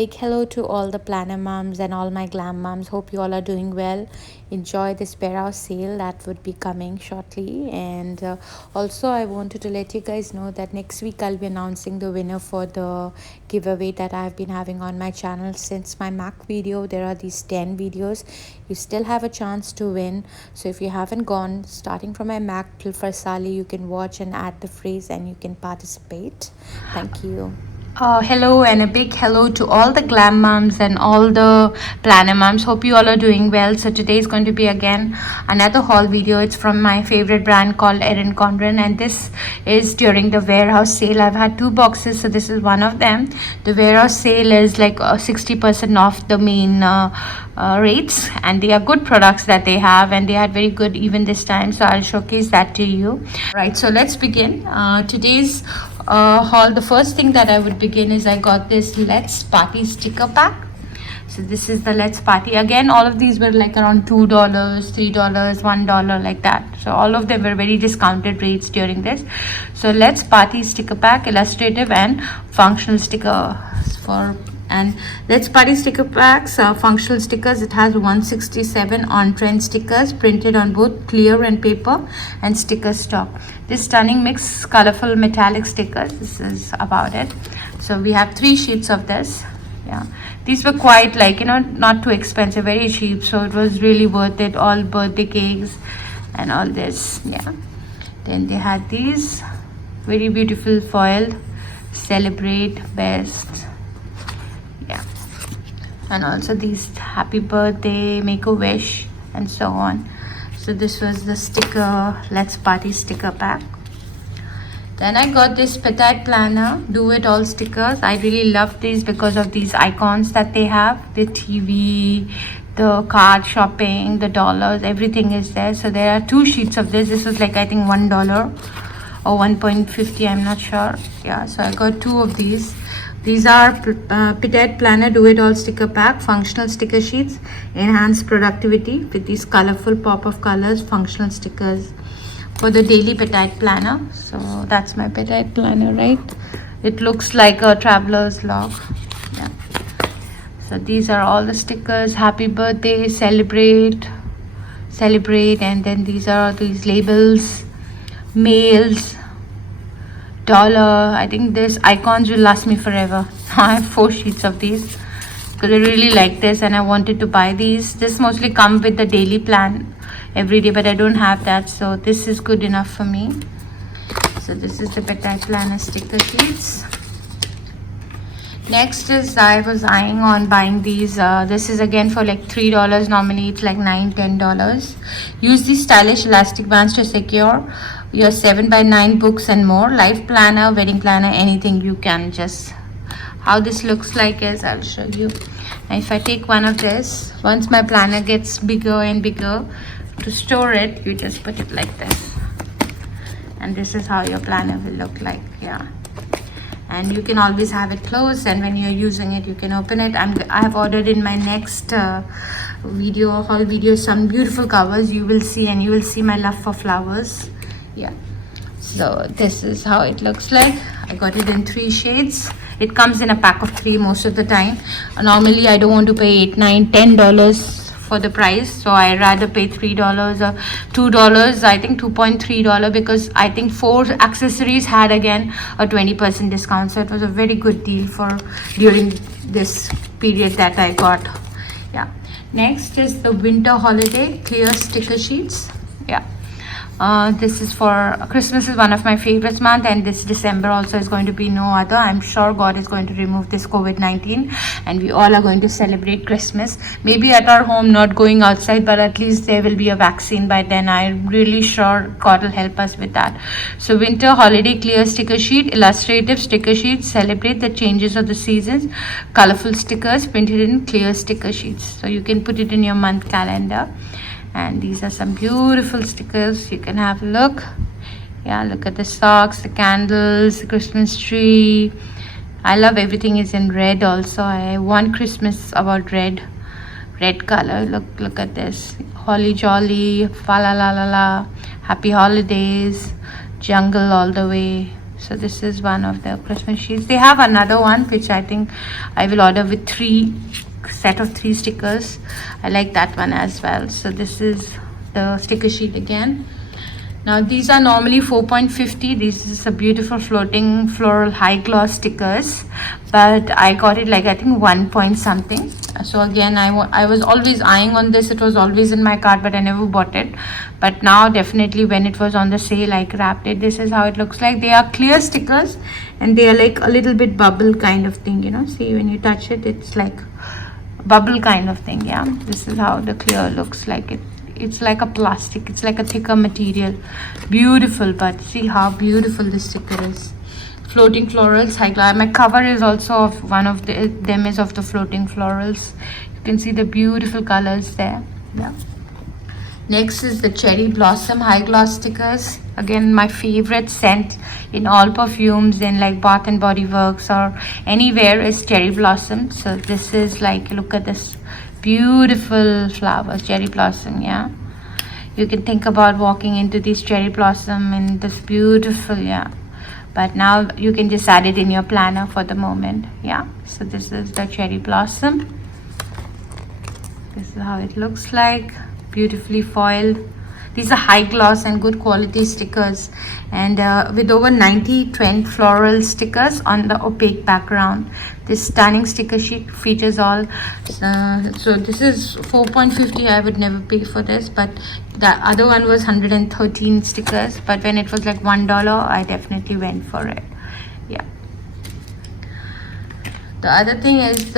big hello to all the planner moms and all my glam moms. Hope you all are doing well. Enjoy this warehouse sale that would be coming shortly. And also, I wanted to let you guys know that next week I'll be announcing the winner for the giveaway that I've been having on my channel since my Mac video. There are these 10 videos. You still have a chance to win. So if you haven't gone, starting from my Mac till Farsali, you can watch and add the phrase and you can participate. Thank you. Hello and a big hello to all the glam moms and all the planner moms. Hope you all are doing well. So today is going to be again another haul video. It's from my favorite brand called Erin Condren, and this is during the warehouse sale. I've had 2 boxes, so this is one of them. The warehouse sale is like 60% off the main rates, and they are good products that they have, and they had very good even this time, so I'll showcase that to you. Right, so let's begin today's haul. The first thing that I would begin is I got this Let's Party sticker pack. So this is the Let's Party. Again, all of these were like around $2, $3, $1, like that. So all of them were very discounted rates during this. So Let's Party sticker pack, illustrative and functional stickers for. And Let's Party sticker packs, functional stickers. It has 167 on-trend stickers printed on both clear and paper and sticker stock. This stunning mixed colorful metallic stickers. This is about it. So we have 3 sheets of this. Yeah, these were quite like, not too expensive, very cheap. So it was really worth it. All birthday cakes and all this. Yeah. Then they had these very beautiful foiled Celebrate Best. And also these happy birthday, make a wish, and so on. So this was the sticker Let's Party sticker pack. Then I got this Petite Planner Do It All stickers. I really love these because of these icons that they have. The TV, the card shopping, the dollars, everything is there. So there are 2 sheets of this. This was like, I think $1 or 1.50, I'm not sure. Yeah, so I got 2 of these. These are Petite Planner Do It All sticker pack, functional sticker sheets, enhanced productivity with these colorful pop of colors, functional stickers for the daily Petite Planner. So that's my Petite Planner, right? It looks like a traveler's log. Yeah. So these are all the stickers. Happy birthday, celebrate, and then these are these labels, mails, dollar. I think these icons will last me forever. I have 4 sheets of these because I really like this and I wanted to buy these. This mostly come with the daily plan every day, but I don't have that, so this is good enough for me. So this is the Petite Planner sticker sheets. Next is I was eyeing on buying these. This is again for like $3. Normally it's like $9, $10. Use these stylish elastic bands to secure your 7x9 books and more. Life planner, wedding planner, anything you can just. How this looks like is, I'll show you. Now if I take one of this, once my planner gets bigger and bigger, to store it, you just put it like this. And this is how your planner will look like. Yeah. And you can always have it closed, and when you're using it you can open it. I have ordered in my next haul video some beautiful covers. You will see, and you will see my love for flowers. Yeah, so this is how it looks like. I got it in 3 shades. It comes in a pack of 3 most of the time. Normally I don't want to pay $8, $9, $10 for the price, so I rather pay $3 or $2. I think $2.3, because I think 4 accessories had again a 20% discount, so it was a very good deal for during this period that I got. Yeah. Next is the winter holiday clear sticker sheets. Yeah. This is for Christmas. Is one of my favorites month, and this December also is going to be no other. I'm sure God is going to remove this COVID-19 and we all are going to celebrate Christmas, maybe at our home, not going outside, but at least there will be a vaccine by then. I'm really sure God will help us with that. So winter holiday clear sticker sheet, illustrative sticker sheets, celebrate the changes of the seasons, colorful stickers printed in clear sticker sheets, so you can put it in your month calendar. And these are some beautiful stickers. You can have a look. Yeah, look at the socks, the candles, the Christmas tree. I love everything is in red also. I want Christmas about red color. Look at this. Holly jolly, fa la la la la, happy holidays, jungle all the way. So this is one of the Christmas sheets. They have another one which I think I will order with 3 stickers. I like that one as well. So this is the sticker sheet again. Now these are normally 4.50. This is a beautiful floating floral high gloss stickers, but I got it like I think 1 point something. So again, I was always eyeing on this. It was always in my cart, but I never bought it. But now definitely when it was on the sale, I grabbed it. This is how it looks like. They are clear stickers and they are like a little bit bubble kind of thing, you know. See, when you touch it, it's like bubble kind of thing. Yeah, this is how the clear looks like. It's like a plastic, it's like a thicker material. Beautiful, but see how beautiful this sticker is. Floating florals, high gloss. My cover is also of one of them is of the floating florals. You can see the beautiful colors there. Yeah. Next is the cherry blossom high gloss stickers. Again, my favorite scent in all perfumes, in like Bath and Body Works or anywhere, is cherry blossom. So this is like, look at this beautiful flowers, cherry blossom. Yeah, you can think about walking into this cherry blossom and this beautiful, yeah, but now you can just add it in your planner for the moment. Yeah, so this is the cherry blossom. This is how it looks like, beautifully foiled. These are high gloss and good quality stickers, and with over 90 trend floral stickers on the opaque background. This stunning sticker sheet features all. So this is 4.50. I would never pay for this, but the other one was 113 stickers. But when it was like $1, I definitely went for it. Yeah. The other thing is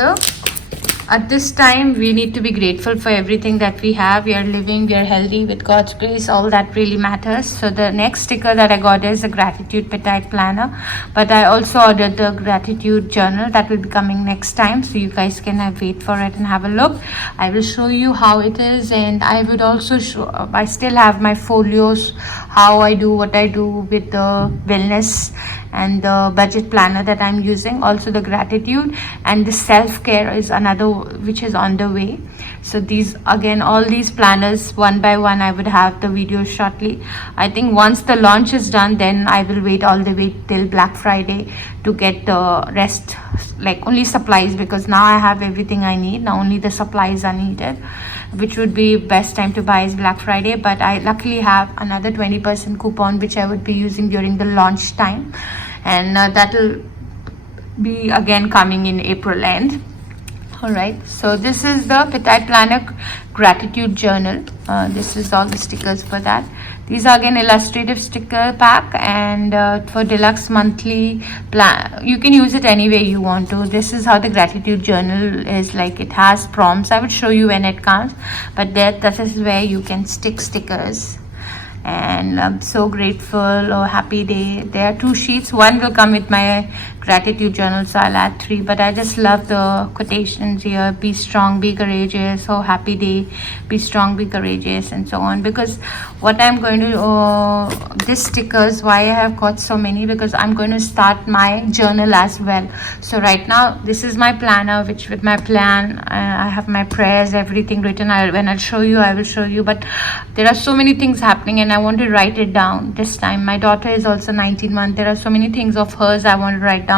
at this time, we need to be grateful for everything that we have. We are living, we are healthy, with God's grace. All that really matters. So the next sticker that I got is the gratitude petite planner, but I also ordered the gratitude journal that will be coming next time, so you guys can wait for it and have a look. I will show you how it is, and I would also show, I still have my folios, how I do what I do with the wellness and the budget planner that I'm using. Also the gratitude and the self-care is another which is on the way. So these, again, all these planners one by one, I would have the video shortly. I think once the launch is done, then I will wait all the way till Black Friday to get the rest, like only supplies, because now I have everything I need. Now only the supplies are needed, which would be best time to buy is Black Friday. But I luckily have another 20% coupon which I would be using during the launch time, and that will be again coming in April end. All right, so this is the Petite Planner gratitude journal. This is all the stickers for that. These are again illustrative sticker pack, and for deluxe monthly plan, you can use it any way you want to. This is how the gratitude journal is like. It has prompts. I would show you when it comes, but that is where you can stick stickers. And I'm so grateful or happy day. There are 2 sheets. One will come with my gratitude journal, so I'll add 3. But I just love the quotations here: be strong, be courageous, oh happy day, be strong, be courageous, and so on. Because what I'm going to these stickers, why I have got so many, because I'm going to start my journal as well. So right now this is my planner, which with my plan I have my prayers, everything written. When I'll show you, I will show you. But there are so many things happening, and I want to write it down this time. My daughter is also 19 months. There are so many things of hers I want to write down.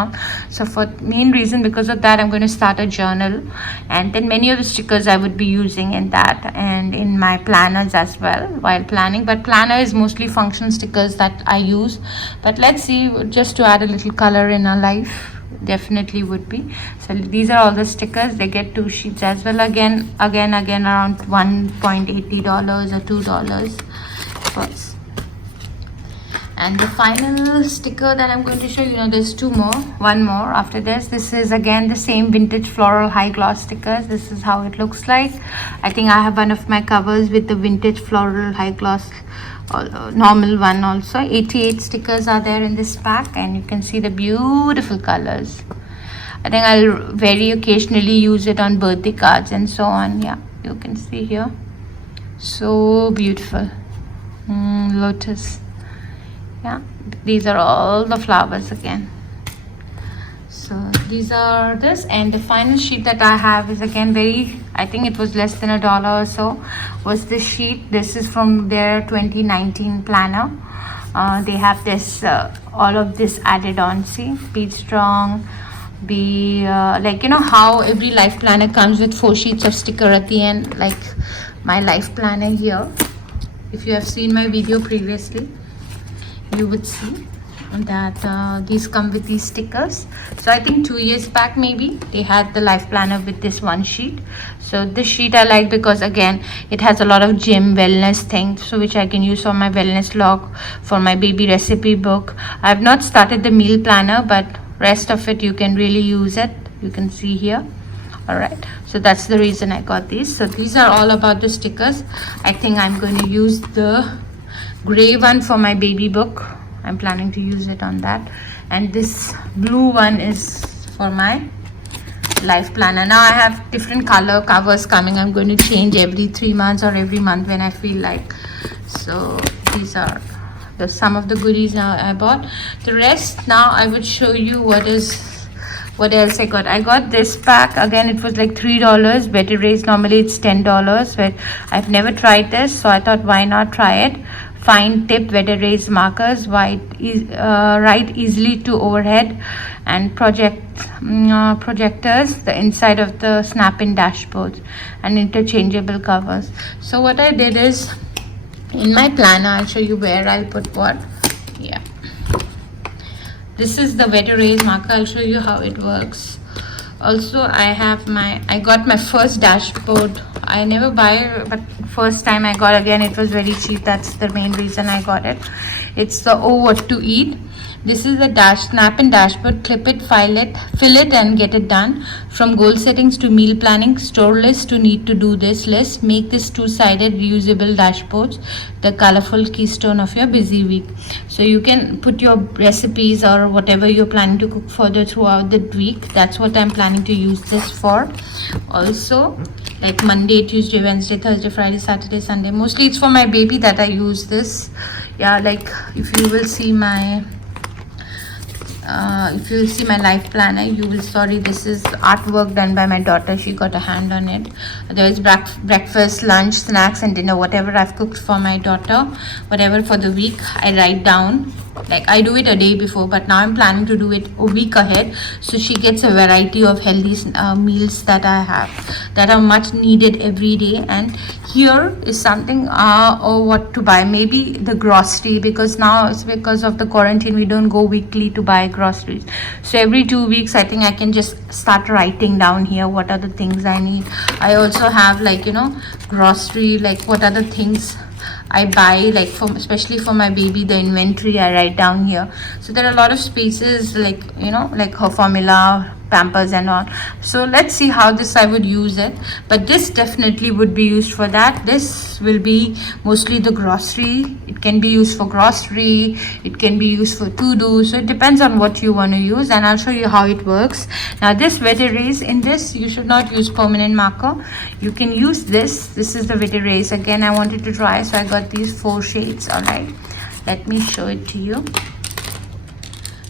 So for main reason, because of that, I'm going to start a journal, and then many of the stickers I would be using in that and in my planners as well while planning. But planner is mostly function stickers that I use. But let's see, just to add a little color in our life, definitely would be. So these are all the stickers. They get 2 sheets as well. Again around $1.80 or $2 first. And the final sticker that I'm going to show you, there's 2 more, 1 more after this. This is again the same vintage floral high gloss stickers. This is how it looks like. I think I have one of my covers with the vintage floral high gloss normal one also. 88 stickers are there in this pack, and you can see the beautiful colors. I think I'll very occasionally use it on birthday cards and so on. Yeah, you can see here, so beautiful. Lotus. Yeah, these are all the flowers again. So these are this, and the final sheet that I have is again very, I think it was less than $1 or so was this sheet. This is from their 2019 planner. They have this all of this added on. See, be strong, be like, you know how every life planner comes with 4 sheets of sticker at the end, like my life planner here. If you have seen my video previously, you would see that these come with these stickers. So I think 2 years back maybe they had the life planner with this one sheet. So this sheet I like because again it has a lot of gym wellness things, so which I can use for my wellness log, for my baby recipe book. I have not started the meal planner, but rest of it you can really use it. You can see here. All right, so that's the reason I got these. So these are all about the stickers. I think I'm going to use the gray one for my baby book. I'm planning to use it on that, and this blue one is for my life planner. Now I have different color covers coming. I'm going to change every 3 months or every month when I feel like. So these are the some of the goodies now I bought. The rest now I would show you what else I got. I got this pack. Again, it was like $3. Better Raise, normally it's $10, but I've never tried this, so I thought why not try it. Fine tip Wet Erase markers, write easily to overhead, and projectors, the inside of the snap-in dashboards, and interchangeable covers. So what I did is, in my planner, I'll show you where I'll put what. Yeah, this is the Wet Erase marker. I'll show you how it works. Also, I got my first dashboard. I never buy, but first time I got, again it was very cheap. That's the main reason I got it. It's the Oh What to Eat. This is the snap-in dashboard. Clip it, fill it, and get it done. From goal settings to meal planning, store list to need to do this list. Make this 2-sided reusable dashboards the colorful keystone of your busy week. So you can put your recipes or whatever you're planning to cook further throughout the week. That's what I'm planning to use this for. Also, like Monday, Tuesday, Wednesday, Thursday, Friday, Saturday, Sunday. Mostly it's for my baby that I use this. Yeah, like if you will see my life planner, you will sorry, this is artwork done by my daughter. She got a hand on it. There is breakfast, lunch, snacks, and dinner, whatever I've cooked for my daughter, whatever for the week, I write down. Like I do it a day before, but now I'm planning to do it a week ahead, so she gets a variety of healthy meals that I have that are much needed every day. And here is something or what to buy, maybe the grocery, because now it's because of the quarantine we don't go weekly to buy groceries. So every 2 weeks I think I can just start writing down here what are the things I need. I also have, like, you know, grocery, like what are the things I buy, like especially for my baby, the inventory I write down here. So there are a lot of spaces, like, you know, like her formula, Pampers and all. So let's see how this I would use it, but this definitely would be used for that. This will be mostly the grocery. It can be used for grocery, it can be used for to-do, so it depends on what you want to use, and I'll show you how it works. Now this Wet Erase, in this you should not use permanent marker. You can use this is the Wet Erase. Again, I wanted to try, so I got these 4 shades. All right, let me show it to you.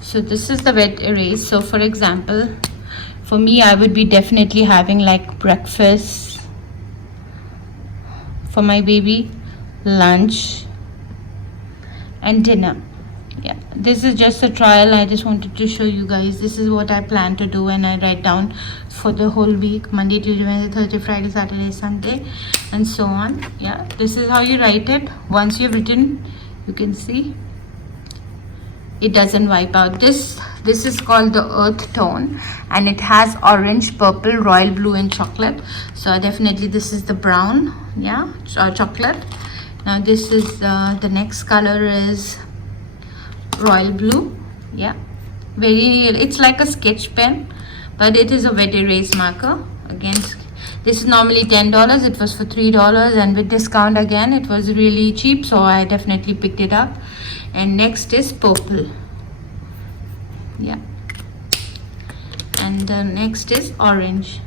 So this is the Wet Erase. So for example, for me, I would be definitely having like breakfast for my baby, lunch, and dinner. Yeah, this is just a trial. I just wanted to show you guys. This is what I plan to do, and I write down for the whole week: Monday, Tuesday, Wednesday, Thursday, Friday, Saturday, Sunday, and so on. Yeah, this is how you write it. Once you've written, you can see it doesn't wipe out. This is called the earth tone, and it has orange, purple, royal blue, and chocolate. So definitely this is the brown, yeah, chocolate. Now this is the next color is royal blue. Yeah, it's like a sketch pen, but it is a Wet Erase marker. Again, this is normally $10. It was for $3, and with discount again it was really cheap, so I definitely picked it up. And next is purple. Yeah, and the next is orange.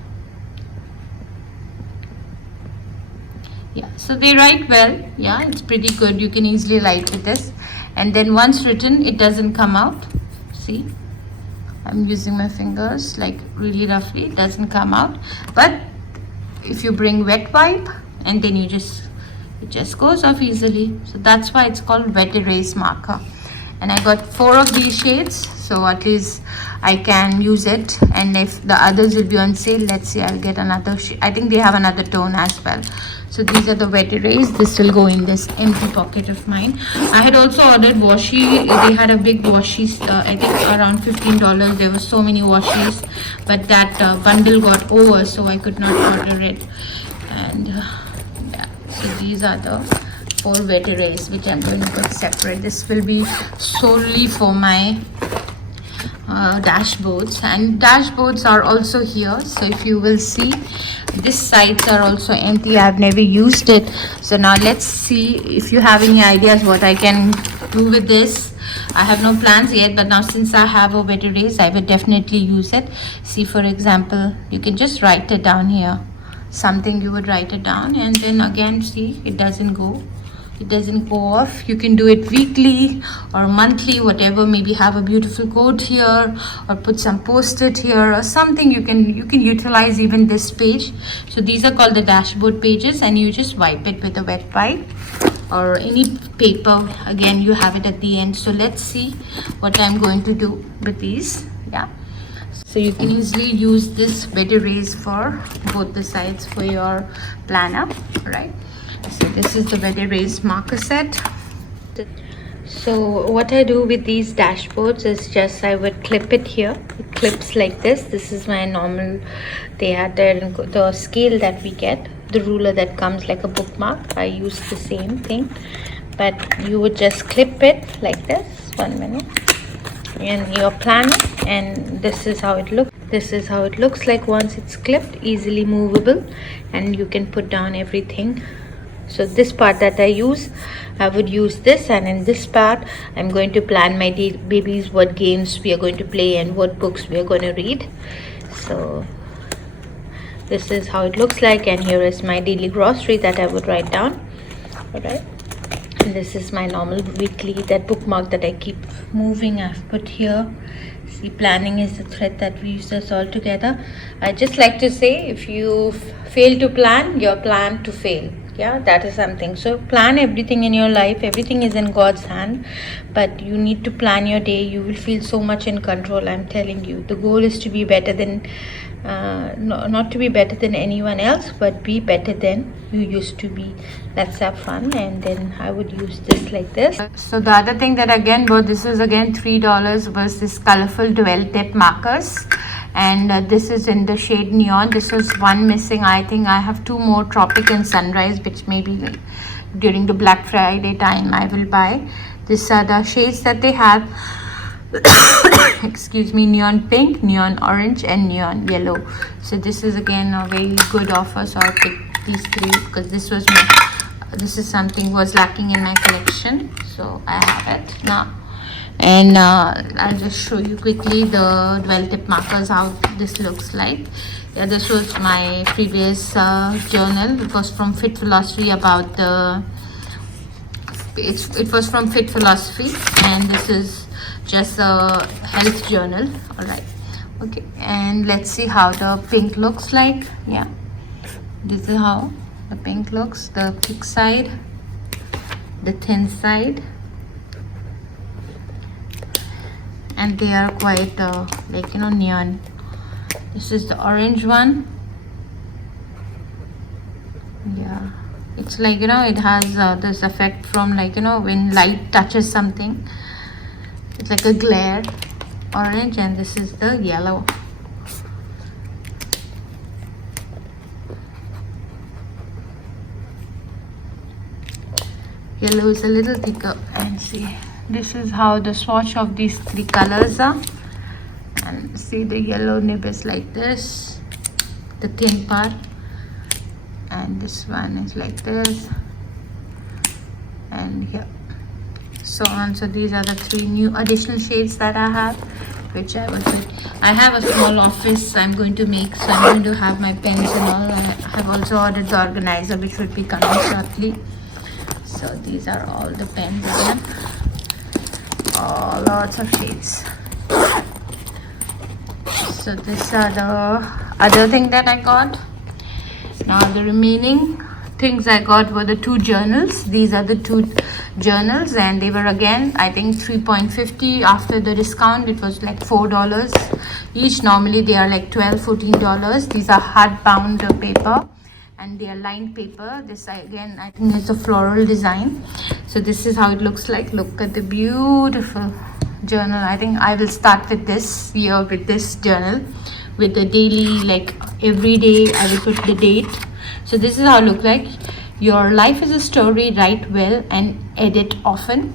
Yeah, so they write well. Yeah, it's pretty good. You can easily write with this, and then once written, it doesn't come out. See, I'm using my fingers like really roughly. It doesn't come out, but if you bring wet wipe and then you just it just goes off easily. So that's why it's called wet erase marker. And I got 4 of these shades, so at least I can use it. And if the others will be on sale, let's see, I'll get another shade. I think they have another tone as well. So these are the wet erase. This will go in this empty pocket of mine. I had also ordered washi. They had a big washi, I think around $15. There were so many washies, but that bundle got over, so I could not order it. And yeah, so these are the 4 wet erase which I'm going to put separate. This will be solely for my dashboards, and dashboards are also here. So if you will see, these sides are also empty. I've never used it. So now let's see if you have any ideas what I can do with this. I have no plans yet, but now since I have a wet erase, I will definitely use it. See, for example, you can just write it down here, something you would write it down, and then again, see, it doesn't go off. You can do it weekly or monthly, whatever. Maybe have a beautiful quote here, or put some post-it here or something. You can utilize even this page. So these are called the dashboard pages, and you just wipe it with a wet wipe or any paper. Again, you have it at the end. So let's see what I'm going to do with these. Yeah, so you can easily use this wet erase for both the sides for your planner, right? So this is the wet erase marker set. So what I do with these dashboards is just I would clip it here. It clips like this. This is my normal, they had the scale that we get, the ruler that comes like a bookmark. I use the same thing, but you would just clip it like this. 1 minute. In your planner, and this is how it looks. This is how it looks like once it's clipped, easily movable, and you can put down everything. So this part that I use, I would use this, and in this part I'm going to plan my babies, what games we are going to play and what books we are going to read. So this is how it looks like, and here is my daily grocery that I would write down. All right, and this is my normal weekly, that bookmark that I keep moving, I've put here. See, planning is the thread that weaves us all together. I just like to say, if you fail to plan, you're planned to fail. Yeah, that is something. So plan everything in your life. Everything is in God's hand, but you need to plan your day. You will feel so much in control. I'm telling you, the goal is to be better than not to be better than anyone else, but be better than you used to be. Let's have fun. And then I would use this like this. So the other thing that again bought, this is again $3, was this colorful dual tip markers, and this is in the shade neon. This was one missing. I think I have 2 more, Tropic and Sunrise, which maybe during the Black Friday time I will buy. These are the shades that they have. Excuse me, neon pink, neon orange, and neon yellow. So this is again a very good offer, so I picked these 3 because this is something was lacking in my collection, so I have it now. And I'll just show you quickly the dual tip markers, how this looks like. Yeah, this was my previous journal. It was from Fit Philosophy, about the it was from Fit Philosophy, and this is just a health journal. All right, okay, and let's see how the pink looks like. Yeah, this is how the pink looks, the thick side, the thin side, and they are quite like, you know, neon. This is the orange one. Yeah, it's like, you know, it has this effect from, like, you know, when light touches something, it's like a glare, orange. And this is the yellow. Yellow is a little thicker. And see, this is how the swatch of these 3 colors are. And see, the yellow nib is like this, the thin part, and this one is like this, and here, so on. So these are the 3 new additional shades that I have, which I will put. I have a small office I'm going to make, so I'm going to have my pens and all. I have also ordered the organizer, which will be coming shortly. So these are all the pens again, lots of shades. So these are the other thing that I got. Now the remaining things I got were the 2 journals. These are the 2 journals, and they were again I think 3.50. After the discount it was like $4 each. Normally they are like $12-14. These are hardbound paper, and they are lined paper. This again I think it's a floral design. So this is how it looks like. Look at the beautiful journal. I think I will start with this year with this journal, with the daily, like every day I will put the date. So this is how it looks like. Your life is a story, write well and edit often.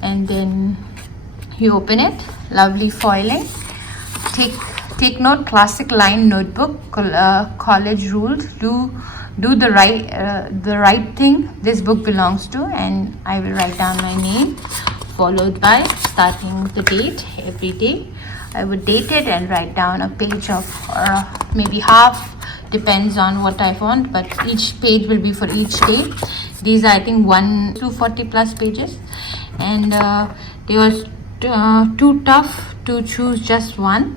And then you open it. Lovely foiling. Take note, classic line notebook, college rules. Do the right thing this book belongs to. And I will write down my name, followed by starting the date. Every day I would date it and write down a page of maybe half, depends on what I want, but each page will be for each day. These are I think 240 plus pages, and they was too tough to choose just one.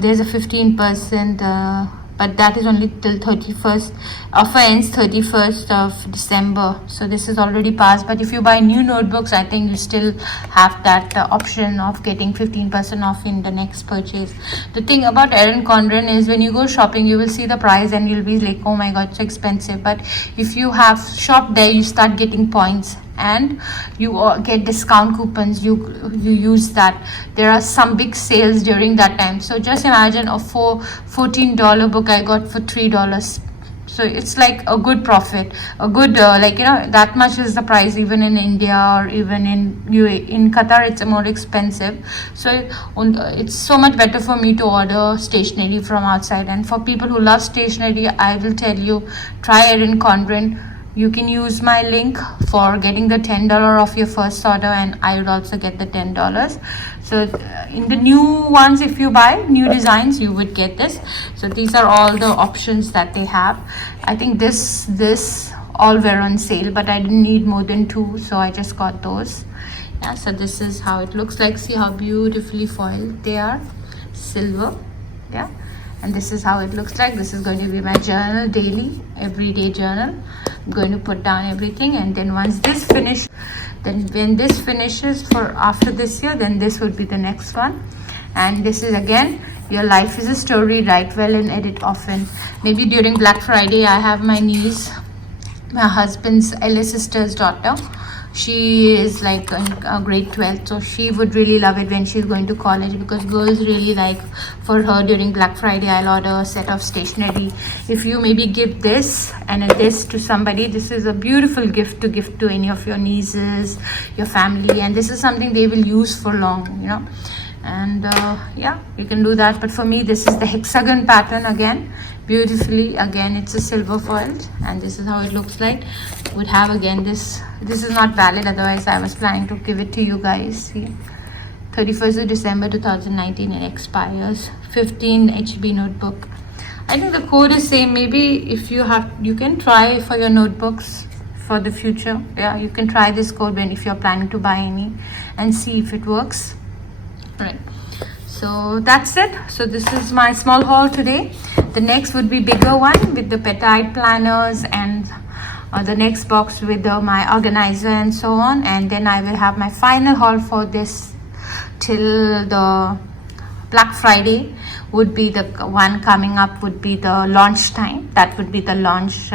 There's a 15%, but that is only till 31st. Offer ends 31st of December, so this is already passed. But if you buy new notebooks, I think you still have that option of getting 15% off in the next purchase. The thing about Erin Condren is when you go shopping, you will see the price and you'll be like, oh my god, it's expensive. But if you have shopped there, you start getting points and you get discount coupons. You use that. There are some big sales during that time. So just imagine a $14 book I got for $3. So it's like a good profit, a good that much is the price. Even in India or even in UAE, in Qatar it's more expensive. So it's so much better for me to order stationery from outside. And for people who love stationery, I will tell you, try Erin Condren. You can use my link for getting the $10 off your first order, and I will also get the $10. So in the new ones, if you buy new designs, you would get this. So these are all the options that they have. I think this all were on sale, but I didn't need more than 2, so I just got those. Yeah, so this is how it looks like. See how beautifully foiled they are, silver. Yeah, and this is how it looks like. This is going to be my journal, daily, everyday journal. I'm going to put down everything, and then once this finishes, then when this finishes for after this year, then this would be the next one. And this is again, your life is a story, write well and edit often. Maybe during Black Friday, I have my niece, my husband's eldest sister's daughter. She is like in grade 12, so she would really love it when she's going to college, because girls really like, for her during Black Friday, I'll order a set of stationery. If you maybe give this and this to somebody, this is a beautiful gift to give to any of your nieces, your family, and this is something they will use for long, you know. And yeah, you can do that. But for me, this is the hexagon pattern again, beautifully. Again, it's a silver foiled, and this is how it looks like. Would have again this is not valid, otherwise I was planning to give it to you guys. See, 31st of December 2019, it expires. 15 HB notebook. I think the code is same. Maybe if you have, you can try for your notebooks for the future. Yeah, you can try this code when if you're planning to buy any, and see if it works. Right, so that's it. So this is my small haul today. The next would be bigger one with the petite planners, and the next box with my organizer and so on. And then I will have my final haul for this till the Black Friday. Would be the one coming up, would be the launch time. That would be the launch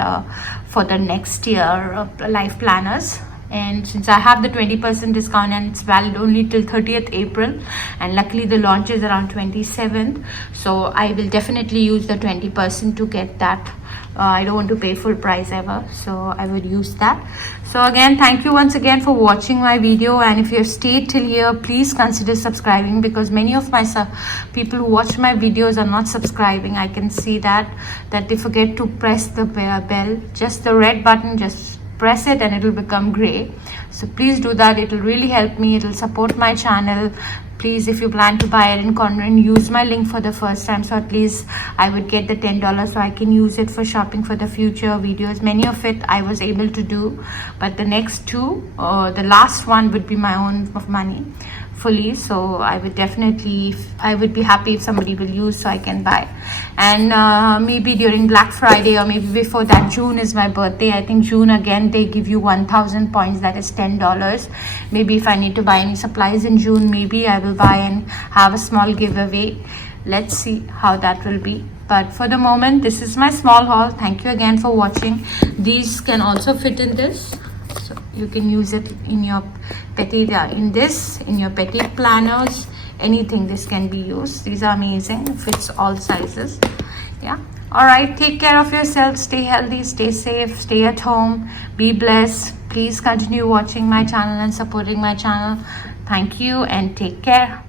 for the next year life planners. And since I have the 20% discount and it's valid only till 30th April, and luckily the launch is around 27th, so I will definitely use the 20% to get that. I don't want to pay full price ever, so I would use that. So again, thank you once again for watching my video, and if you have stayed till here, please consider subscribing, because many of my people who watch my videos are not subscribing. I can see that they forget to press the bell, just the red button, just press it and it will become gray. So please do that. It will really help me. It will support my channel. Please, if you plan to buy Erin Condren, use my link for the first time, so at least I would get the $10, so I can use it for shopping for the future videos. Many of it I was able to do, but the next two, the last one would be my own of money fully, so I would be happy if somebody will use, so I can buy. And maybe during Black Friday, or maybe before that. June is my birthday. I think June again they give you 1000 points, that is $10. Maybe if I need to buy any supplies in June, maybe I will buy and have a small giveaway. Let's see how that will be. But for the moment, this is my small haul. Thank you again for watching. These can also fit in this, so you can use it in your petty planners, anything this can be used. These are amazing, fits all sizes. Yeah, all right, take care of yourself, stay healthy, stay safe, stay at home, be blessed. Please continue watching my channel and supporting my channel. Thank you and take care.